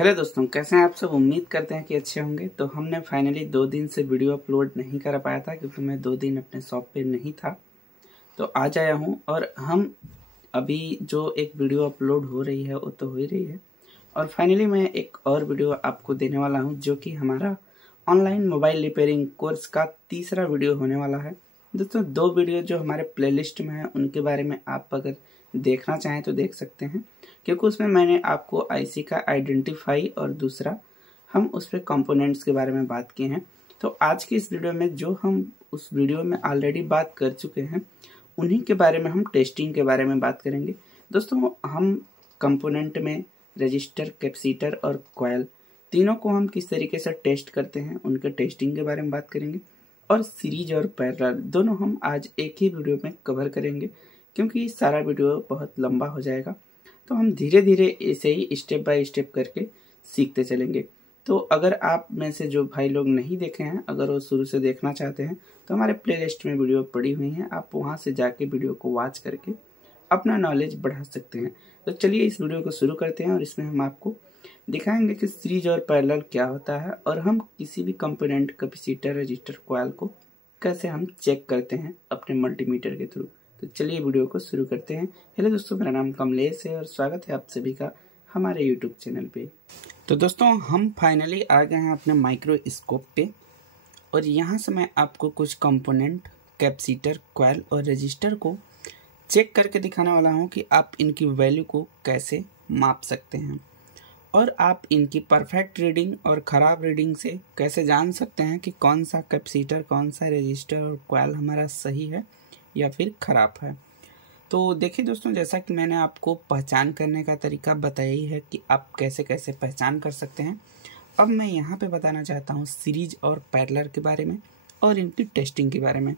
Hello दोस्तों, कैसे हैं आप सब। उम्मीद करते हैं कि अच्छे होंगे। तो हमने फाइनली 2 दिन से वीडियो अपलोड नहीं कर पाया था क्योंकि मैं 2 दिन अपने शॉप पे नहीं था। तो आज आया हूं और हम अभी जो एक वीडियो अपलोड हो रही है वो तो हो ही रही है, और फाइनली मैं एक और वीडियो आपको देने वाला हूं जो कि हमारा ऑनलाइन मोबाइल रिपेयरिंग कोर्स का तीसरा वीडियो होने वाला है। दोस्तों 2 वीडियो जो हमारे प्लेलिस्ट में है उनके बारे में आप अगर देखना चाहें तो देख सकते हैं, क्योंकि उसमें मैंने आपको आईसी का आइडेंटिफाई और दूसरा हम उस पर कंपोनेंट्स के बारे में बात किए हैं। तो आज की इस वीडियो में जो हम उस वीडियो में ऑलरेडी बात कर चुके हैं उन्हीं के बारे में हम टेस्टिंग के बारे में बात करेंगे। दोस्तों हम कंपोनेंट में रजिस्टर, कैपेसिटर और कॉइल तीनों को हम किस तरीके से टेस्ट करते हैं उनके टेस्टिंग के बारे में बात करेंगे, और सीरीज और पैरेलल दोनों हम आज एक ही वीडियो में कवर करेंगे क्योंकि सारा वीडियो बहुत लंबा हो जाएगा। तो हम धीरे धीरे ऐसे ही स्टेप बाय स्टेप करके सीखते चलेंगे। तो अगर आप में से जो भाई लोग नहीं देखे हैं, अगर वो शुरू से देखना चाहते हैं तो हमारे प्लेलिस्ट में वीडियो पड़ी हुई हैं, आप वहां से जाके वीडियो को वॉच करके अपना नॉलेज बढ़ा सकते हैं। तो चलिए इस वीडियो को शुरू करते हैं और इसमें हम आपको दिखाएंगे कि सीरीज और पैरेलल क्या होता है और हम किसी भी कंपोनेंट, कैपेसिटर, रजिस्टर, कॉइल को कैसे हम चेक करते हैं अपने मल्टीमीटर के थ्रू। तो चलिए वीडियो को शुरू करते हैं। हेलो दोस्तों, मेरा नाम कमलेश है और स्वागत है आप सभी का हमारे यूट्यूब चैनल पे। तो दोस्तों हम फाइनली आ गए हैं अपने माइक्रोस्कोप पे, और यहाँ से मैं आपको कुछ कंपोनेंट, कैपेसिटर, कॉइल और रजिस्टर को चेक करके दिखाने वाला हूँ कि आप इनकी वैल्यू को कैसे माप सकते हैं और आप इनकी परफेक्ट रीडिंग और ख़राब रीडिंग से कैसे जान सकते हैं कि कौन सा कैपेसिटर, कौन सा रजिस्टर और कॉइल हमारा सही है या फिर ख़राब है। तो देखिए दोस्तों, जैसा कि मैंने आपको पहचान करने का तरीका बताया ही है कि आप कैसे कैसे पहचान कर सकते हैं। अब मैं यहाँ पे बताना चाहता हूँ सीरीज और पैरेलल के बारे में और इनकी टेस्टिंग के बारे में,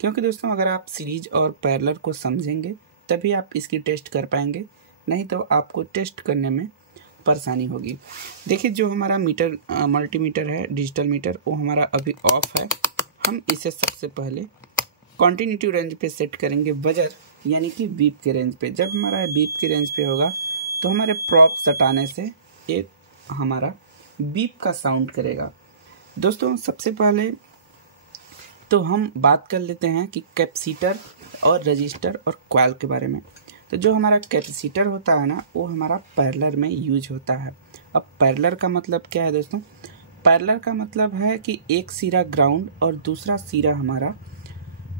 क्योंकि दोस्तों अगर आप सीरीज और पैरेलल को समझेंगे तभी आप इसकी टेस्ट कर पाएंगे, नहीं तो आपको टेस्ट करने में परेशानी होगी। देखिए जो हमारा मीटर, मल्टीमीटर है, डिजिटल मीटर, वो हमारा अभी ऑफ है। हम इसे सबसे पहले कॉन्टिन्यूटी रेंज पे सेट करेंगे, बजर यानी कि बीप के रेंज पे। जब हमारा बीप के रेंज पे होगा तो हमारे प्रॉप सटाने से एक हमारा बीप का साउंड करेगा। दोस्तों सबसे पहले तो हम बात कर लेते हैं कि कैपेसिटर और रजिस्टर और कॉइल के बारे में। तो जो हमारा कैपेसिटर होता है ना, वो हमारा पैरेलल में यूज होता है। अब पैरेलल का मतलब क्या है दोस्तों? पैरेलल का मतलब है कि एक सिरा ग्राउंड और दूसरा सिरा हमारा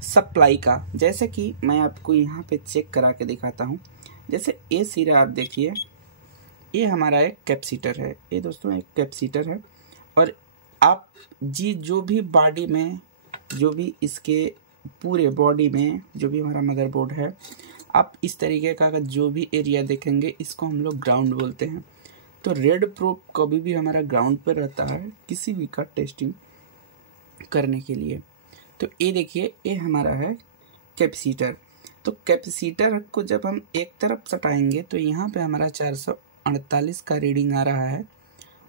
सप्लाई का। जैसे कि मैं आपको यहाँ पे चेक करा के दिखाता हूँ। जैसे ये सिरा आप देखिए, ये हमारा एक कैपेसिटर है, ये दोस्तों एक कैपेसिटर है। और आप जो भी बॉडी में, जो भी इसके पूरे बॉडी में जो भी हमारा मदरबोर्ड है, आप इस तरीके का जो भी एरिया देखेंगे इसको हम लोग ग्राउंड बोलते हैं। तो रेड प्रोब कभी भी हमारा ग्राउंड पर रहता है किसी भी का टेस्टिंग करने के लिए। तो ये देखिए, ये हमारा है कैपेसिटर। तो कैपेसिटर को जब हम एक तरफ सटाएंगे तो यहाँ पे हमारा 448 का रीडिंग आ रहा है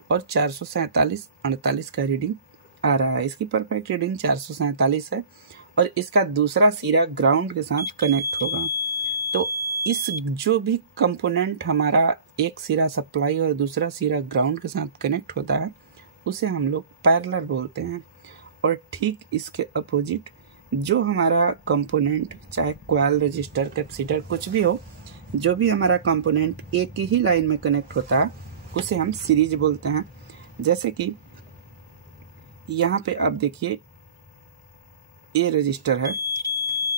और 447, 48 का रीडिंग आ रहा है। इसकी परफेक्ट रीडिंग 447 है और इसका दूसरा सिरा ग्राउंड के साथ कनेक्ट होगा। तो इस जो भी कंपोनेंट हमारा एक सिरा सप्लाई और दूसरा सिरा ग्राउंड के साथ कनेक्ट होता है उसे हम लोग पैरेलल बोलते हैं। और ठीक इसके अपोजिट जो हमारा कंपोनेंट, चाहे कॉइल, रजिस्टर, कैपेसिटर कुछ भी हो, जो भी हमारा कंपोनेंट एक ही लाइन में कनेक्ट होता है उसे हम सीरीज बोलते हैं। जैसे कि यहाँ पे आप देखिए, ये रजिस्टर है,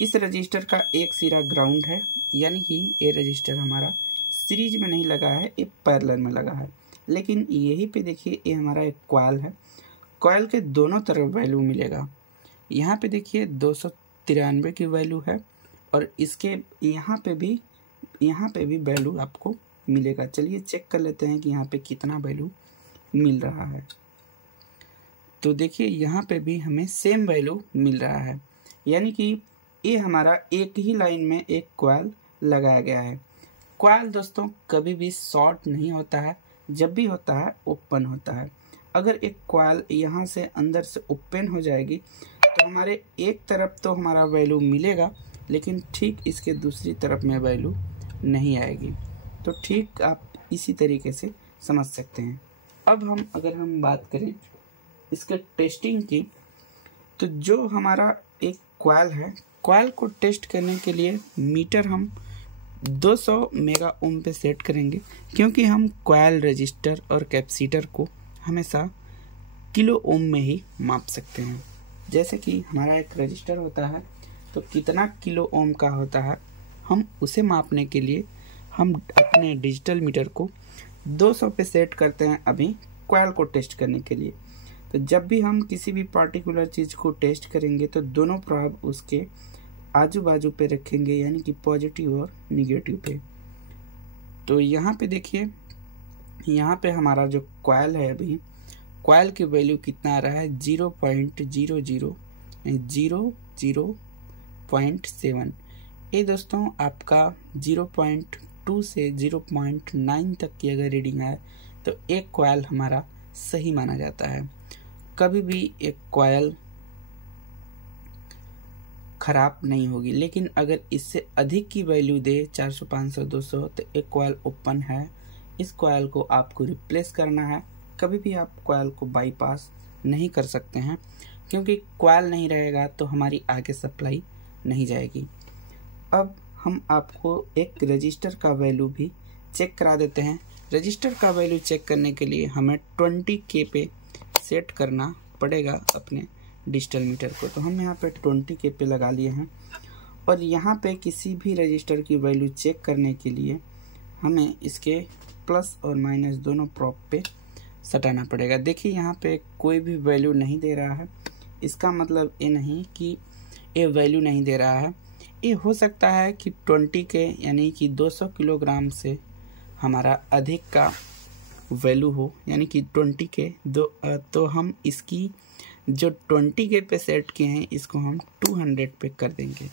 इस रजिस्टर का एक सिरा ग्राउंड है, यानी कि ये रजिस्टर हमारा सीरीज में नहीं लगा है, ये पैरेलल में लगा है। लेकिन यहीं पे देखिए, ये हमारा एक कॉइल है, कॉइल के दोनों तरफ वैल्यू मिलेगा। यहाँ पे देखिए 293 की वैल्यू है और इसके यहाँ पे भी वैल्यू आपको मिलेगा। चलिए चेक कर लेते हैं कि यहाँ पे कितना वैल्यू मिल रहा है। तो देखिए यहाँ पे भी हमें सेम वैल्यू मिल रहा है, यानी कि ये हमारा एक ही लाइन में एक कॉइल लगाया गया है। कॉइल दोस्तों कभी भी शॉर्ट नहीं होता है, जब भी होता है ओपन होता है। अगर एक कॉइल यहाँ से अंदर से ओपन हो जाएगी तो हमारे एक तरफ तो हमारा वैल्यू मिलेगा, लेकिन ठीक इसके दूसरी तरफ में वैल्यू नहीं आएगी। तो ठीक आप इसी तरीके से समझ सकते हैं। अब अगर हम बात करें इसके टेस्टिंग की, तो जो हमारा एक कॉइल है, कॉइल को टेस्ट करने के लिए मीटर हम 200 मेगा ओम पे सेट करेंगे, क्योंकि हम कॉइल, रजिस्टर और कैपेसिटर को हमेशा किलो ओम में ही माप सकते हैं। जैसे कि हमारा एक रजिस्टर होता है तो कितना किलो ओम का होता है, हम उसे मापने के लिए हम अपने डिजिटल मीटर को 200 पे सेट करते हैं अभी कॉइल को टेस्ट करने के लिए। तो जब भी हम किसी भी पार्टिकुलर चीज़ को टेस्ट करेंगे तो दोनों प्रभाव उसके आजू बाजू पे रखेंगे, यानी कि पॉजिटिव और निगेटिव पे। तो यहाँ पे देखिए, यहाँ पे हमारा जो कॉइल है, अभी कॉइल की वैल्यू कितना आ रहा है 0.00.7। ये दोस्तों आपका 0.2 से 0.9 तक की अगर रीडिंग आए तो एक कॉइल हमारा सही माना जाता है। कभी भी एक कॉइल खराब नहीं होगी, लेकिन अगर इससे अधिक की वैल्यू दे 400, 500, 200 तो एक कॉइल ओपन है। इस कॉइल को आपको रिप्लेस करना है। कभी भी आप कॉइल को बाईपास नहीं कर सकते हैं, क्योंकि कॉइल नहीं रहेगा तो हमारी आगे सप्लाई नहीं जाएगी। अब हम आपको एक रजिस्टर का वैल्यू भी चेक करा देते हैं। रजिस्टर का वैल्यू चेक करने के लिए हमें 20K पे सेट करना पड़ेगा अपने डिजिटल मीटर को। तो हम यहाँ पे 20K पे लगा लिए हैं, और यहाँ पे किसी भी रजिस्टर की वैल्यू चेक करने के लिए हमें इसके प्लस और माइनस दोनों प्रोब पे सटाना पड़ेगा। देखिए यहाँ पे कोई भी वैल्यू नहीं दे रहा है, इसका मतलब ये नहीं कि ये वैल्यू नहीं दे रहा है। ये हो सकता है कि 20K यानी कि 200 किलोग्राम से हमारा अधिक का वैल्यू हो, यानी कि 20K तो हम इसकी जो 20K पे सेट किए हैं इसको हम 200 पे कर देंगे।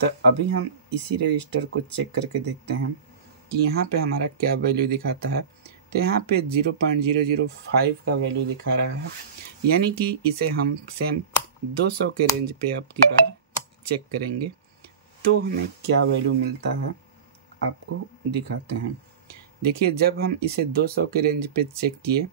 तो अभी हम इसी रजिस्टर को चेक करके देखते हैं कि यहाँ पे हमारा क्या वैल्यू दिखाता है। तो यहाँ पे 0.005 का वैल्यू दिखा रहा है, यानी कि इसे हम सेम 200 के रेंज पे अब की बार चेक करेंगे तो हमें क्या वैल्यू मिलता है आपको दिखाते हैं। देखिए, जब हम इसे 200 के रेंज पे चेक किए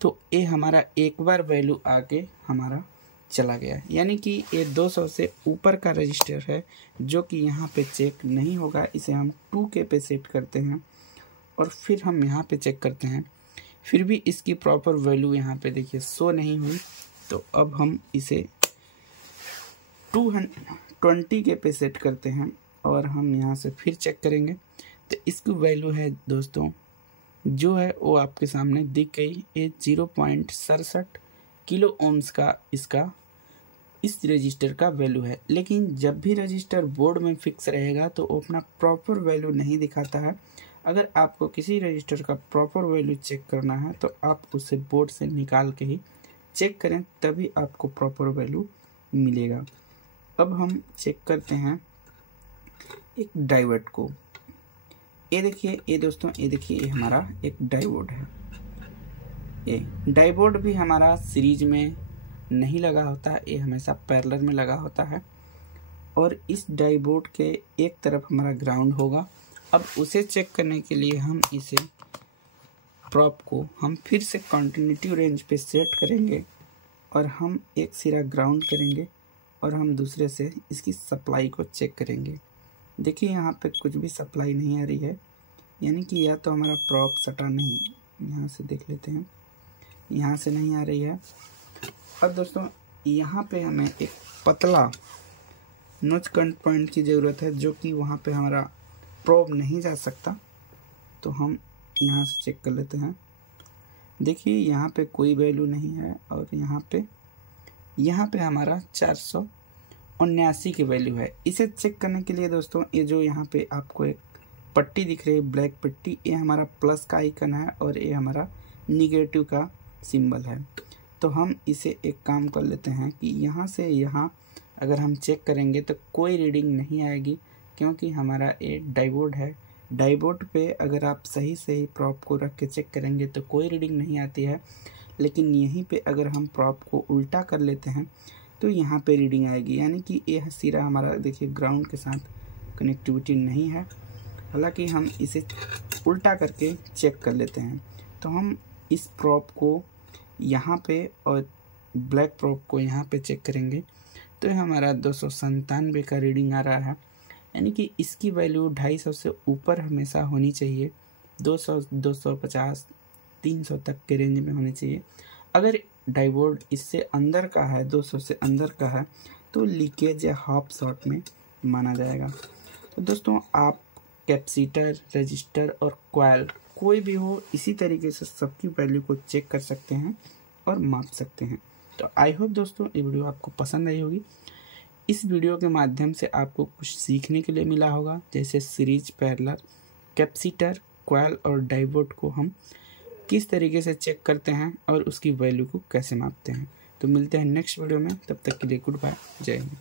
तो ये हमारा एक बार वैल्यू आके हमारा चला गया, यानी कि ये 200 से ऊपर का रजिस्टर है जो कि यहाँ पे चेक नहीं होगा। इसे हम 2K पे सेट करते हैं और फिर हम यहाँ पे चेक करते हैं, फिर भी इसकी प्रॉपर वैल्यू यहाँ पे देखिए शो नहीं हुई। तो अब हम इसे 220K पे सेट करते हैं और हम यहाँ से फिर चेक करेंगे। तो इसकी वैल्यू है दोस्तों जो है वो आपके सामने दिख गई, ये 0.67 किलो ओम्स का इसका इस रजिस्टर का वैल्यू है। लेकिन जब भी रजिस्टर बोर्ड में फिक्स रहेगा तो वो अपना प्रॉपर वैल्यू नहीं दिखाता है। अगर आपको किसी रजिस्टर का प्रॉपर वैल्यू चेक करना है तो आप उसे बोर्ड से निकाल के ही चेक करें, तभी आपको प्रॉपर वैल्यू मिलेगा। अब हम चेक करते हैं एक डायोड को। ये देखिए, ये दोस्तों, ये देखिए, ये हमारा एक डायोड है। ये डायोड भी हमारा सीरीज में नहीं लगा होता है, ये हमेशा पैरेलल में लगा होता है। और इस डायोड के एक तरफ हमारा ग्राउंड होगा। अब उसे चेक करने के लिए हम इसे प्रोब को हम फिर से कंटिन्यूटी रेंज पे सेट करेंगे और हम एक सिरा ग्राउंड करेंगे और हम दूसरे से इसकी सप्लाई को चेक करेंगे। देखिए, यहाँ पे कुछ भी सप्लाई नहीं आ रही है, यानी कि या तो हमारा प्रोब सटा नहीं। यहाँ से देख लेते हैं, यहाँ से नहीं आ रही है। अब दोस्तों, यहाँ पे हमें एक पतला नोच कट पॉइंट की ज़रूरत है, जो कि वहाँ पे हमारा प्रोब नहीं जा सकता। तो हम यहाँ से चेक कर लेते हैं। देखिए, यहाँ पे कोई वैल्यू नहीं है और यहाँ पे हमारा 479 की वैल्यू है। इसे चेक करने के लिए दोस्तों, ये जो यहाँ पे आपको एक पट्टी दिख रही है, ब्लैक पट्टी, ये हमारा प्लस का आइकन है और ये हमारा निगेटिव का सिंबल है। तो हम इसे एक काम कर लेते हैं कि यहाँ से यहाँ अगर हम चेक करेंगे तो कोई रीडिंग नहीं आएगी, क्योंकि हमारा ये डायोड है। डायोड पे अगर आप सही प्रोब को रख के चेक करेंगे तो कोई रीडिंग नहीं आती है। लेकिन यहीं पे अगर हम प्रोब को उल्टा कर लेते हैं तो यहाँ पे रीडिंग आएगी, यानी कि ये सिरा हमारा देखिए ग्राउंड के साथ कनेक्टिविटी नहीं है। हालांकि हम इसे उल्टा करके चेक कर लेते हैं। तो हम इस प्रॉप को यहाँ पे और ब्लैक प्रॉप को यहाँ पे चेक करेंगे तो हमारा 297 का रीडिंग आ रहा है, यानी कि इसकी वैल्यू 250 से ऊपर हमेशा होनी चाहिए। 200, 250, 300 तक के रेंज में होनी चाहिए। अगर डायोड इससे अंदर का है, 200 से अंदर का है, तो लीकेज या हाफ शॉर्ट में माना जाएगा। तो दोस्तों आप कैपेसिटर, रजिस्टर और कॉइल कोई भी हो, इसी तरीके से सबकी वैल्यू को चेक कर सकते हैं और माप सकते हैं। तो आई होप दोस्तों ये वीडियो आपको पसंद आई होगी। इस वीडियो के माध्यम से आपको कुछ सीखने के लिए मिला होगा, जैसे सीरीज, पैरेलल, कैपेसिटर, कॉइल और डायोड को हम किस तरीके से चेक करते हैं और उसकी वैल्यू को कैसे मापते हैं। तो मिलते हैं नेक्स्ट वीडियो में, तब तक के लिए गुड बाय, जय हिंद।